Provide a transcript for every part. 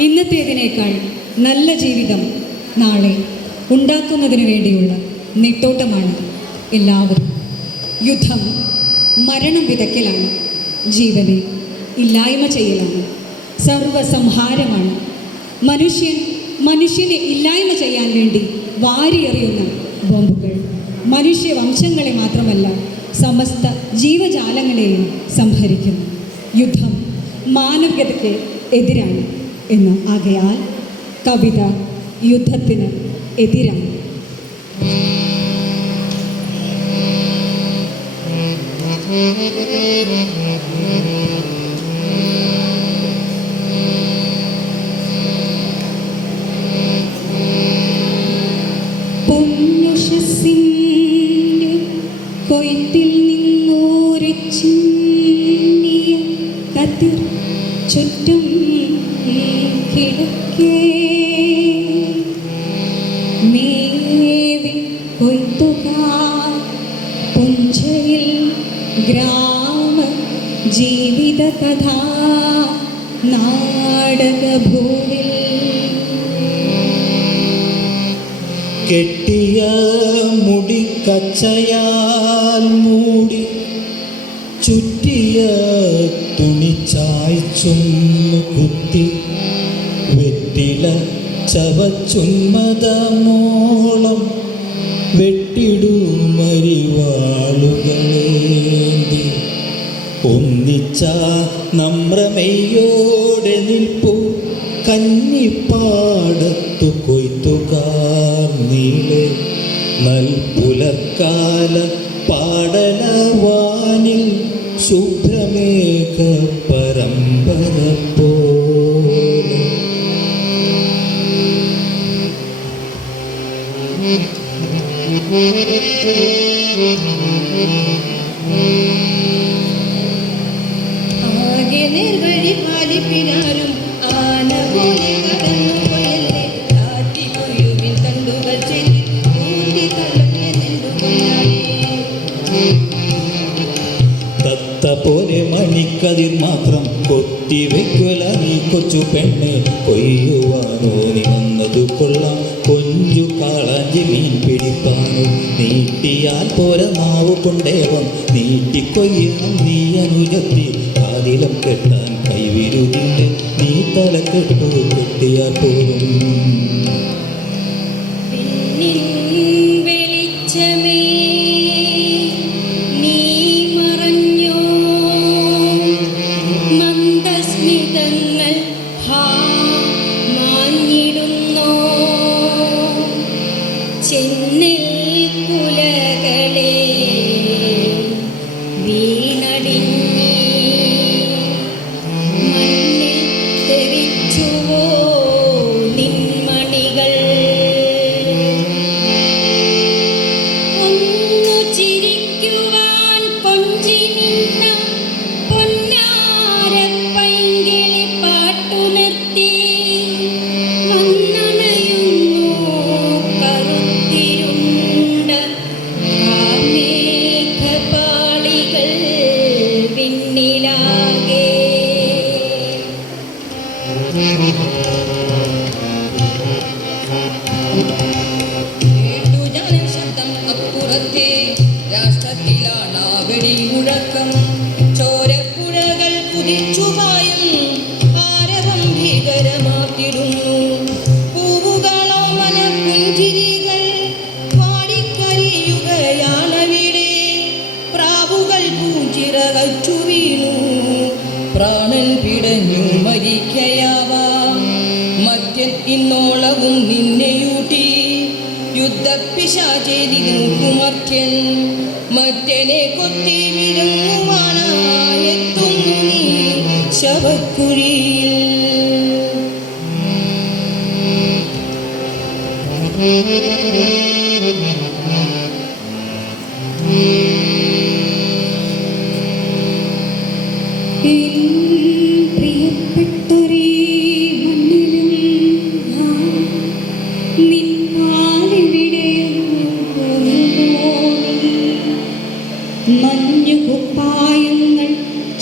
ഇന്നത്തേതിനേക്കാൾ നല്ല ജീവിതം നാളെ ഉണ്ടാക്കുന്നതിന് വേണ്ടിയുള്ള നെട്ടോട്ടമാണ് എല്ലാവരും യുദ്ധം മരണം വിതയ്ക്കലാണ്. ജീവനെ ഇല്ലായ്മ ചെയ്യലാണ്. സർവസംഹാരമാണ്. മനുഷ്യൻ മനുഷ്യനെ ഇല്ലായ്മ ചെയ്യാൻ വേണ്ടി വാരിയെറിയുന്ന ബോംബുകൾ. മനുഷ്യ വംശങ്ങളെ മാത്രമല്ല സമസ്ത ജീവജാലങ്ങളെയും സംഹരിക്കുന്നു. യുദ്ധം മാനവികതയ്ക്ക് എതിരാണ്. എന്ന് ആകയാൽ കവിത യുദ്ധത്തിന് എതിരാണ് പൊന്നുഷസിൻ്റെ കിടക്കേ മേവി കൊയ്ത്തുകാർ പുഞ്ചയിൽ ഗ്രാമ ജീവിത കഥ നാടകഭൂവിൽ കെട്ടിയ മുടി കച്ചയാൽ ചവച്ചുന്മതമോളം വെട്ടിടുമരിവാളുകളേന്തി ഒന്നിച്ച നമ്രമയോടെ നിൽപ്പു കന്നിപ്പാടത്തു കൊയ്ത്തുകാർ ആകെ നേർവഴി പാലിപ്പിനാരും ആന പോലെ കടന്നു പോയല്ലേ കാറ്റിലൊഴുവിൻ തണ്ടുകൾ ചെല്ലി ഊട്ടി തളർന്ന തത്ത പോലെ മണിക്കതിർ മാത്രം കൊത്തിവെക്കുല നീ കൊച്ചു പെണ്ണെ. കൊയ്യുവാനോ നീ വന്നതു കൊള്ളാം. മീൻ പിടിപ്പാനോ നീട്ടിയാൽ പോര മാവ് കൊണ്ടേവം. നീട്ടിക്കൊയ്യണം നീ അനുജത്തി അതിലും കെട്ടാൻ കൈവിരുതിന്റെ നീ തല കെട്ടു കെട്ടിയാൽ പോലും വെളിച്ചമേ രാഷ്ട്രത്തിലാണ് വെടി മുഴക്കം. ചോരപ്പുഴകൾ കുതിച്ചുപായും ആരവം ഭീകരമാക്കിടുന്നു പൂവുകളോ മനപ്പുഞ്ചിരികൾ പാടിക്കരിയുകയാണവിടെ പ്രാവുകൾ പൂഞ്ചിറകച്ചു വീണു. പ്രാണൻ പിടഞ്ഞു മരിക്കയാവാം. മറ്റൻ ഇന്നോളവും നിന്നെയൂട്ടി യുദ്ധപ്പിശാചേതി കുമർത്യൻ മറ്റനെ കൊത്തി വിരുങ്ങുവാനായെത്തുന്നു നീ ശവക്കുഴിയിൽ.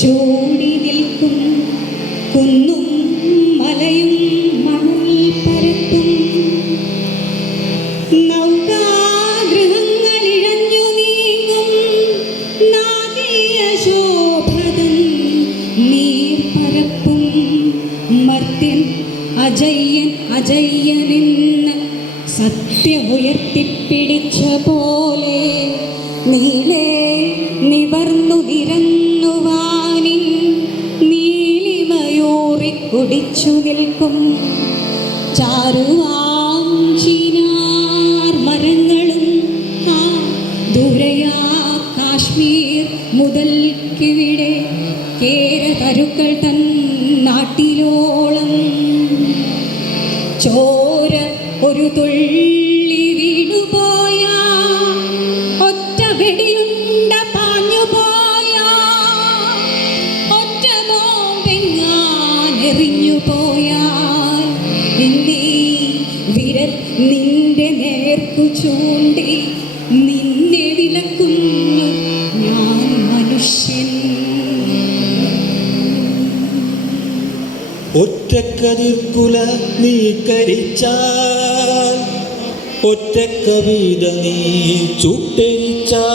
ചൂടി നിൽക്കും. കുന്നും മലയും മണൽ പരത്തും. നൗകാഗ്രഹങ്ങളിഴഞ്ഞു നീങ്ങും. മർത്യൻ അജയ്യൻ അജയ്യനെന്ന് സത്യമുയർത്തിപ്പിടിച്ച പോ കുടിച്ചു നിൽക്കും. ചാരുവാം എറിഞ്ഞു പോയാൽ നിന്റെ വിരൽ നിന്റെ നേർക്കു ചൂണ്ടി നിന്നെ വിലക്കുന്നു ഞാൻ മനുഷ്യൻ. ഒറ്റക്കതിർക്കുല നീ കരിച്ചാൽ ഒറ്റക്കവിത കവിത നീ ചുട്ടരിച്ചാൽ.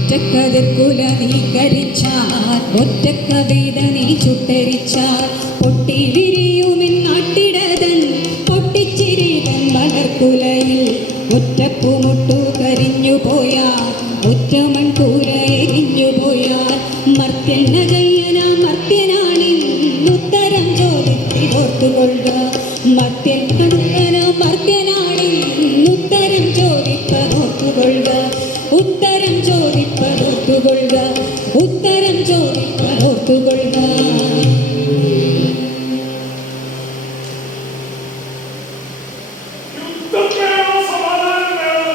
ഒറ്റക്കതിർക്കുല നീ കരിച്ചാൽ ഒറ്റ കവിത നീ ചുട്ടരിച്ചാൽ പൊട്ടി വിരിയുമെൻ നാട്ടിടതൻ പൊട്ടിച്ചിരിതൻ വളർക്കുലയിൽ ഒറ്റപ്പുമുട്ടു കരിഞ്ഞു പോയാൽ ഒറ്റ ചോദിപ്പതോർത്തുകൊള്ളുക ഉത്തരം ചോദിപ്പതോർത്തുകൊള്ളുക യുദ്ധം വേണോ സമാധാനം വേണോ